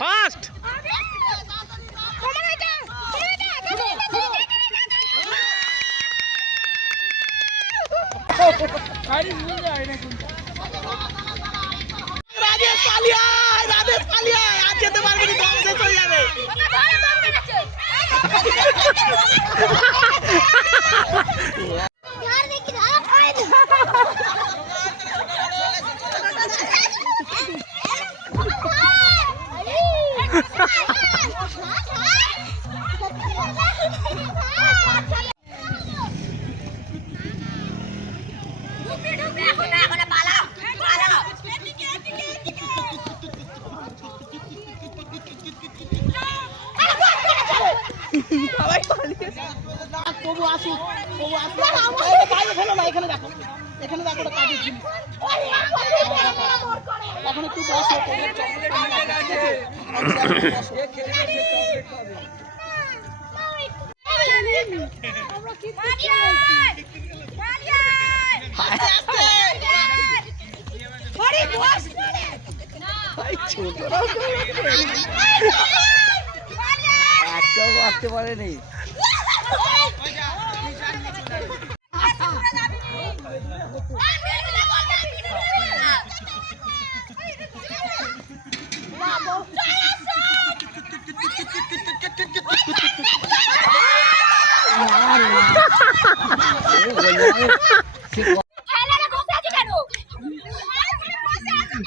Fast Rajesh পালিয়ায় রাজেশ পালিয়ায়। আর যেতে পারবে না চলে যাবে। তবু আসুক তবু আসুক বাইরে এখানে দেখো এখানে দেখো ওটা জিনিস এখন একটু বসো একটাও আসতে পারেনি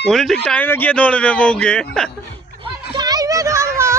উনি ঠিক টাইমে গিয়ে ধরবে বউকে। টাইমে ধরবো।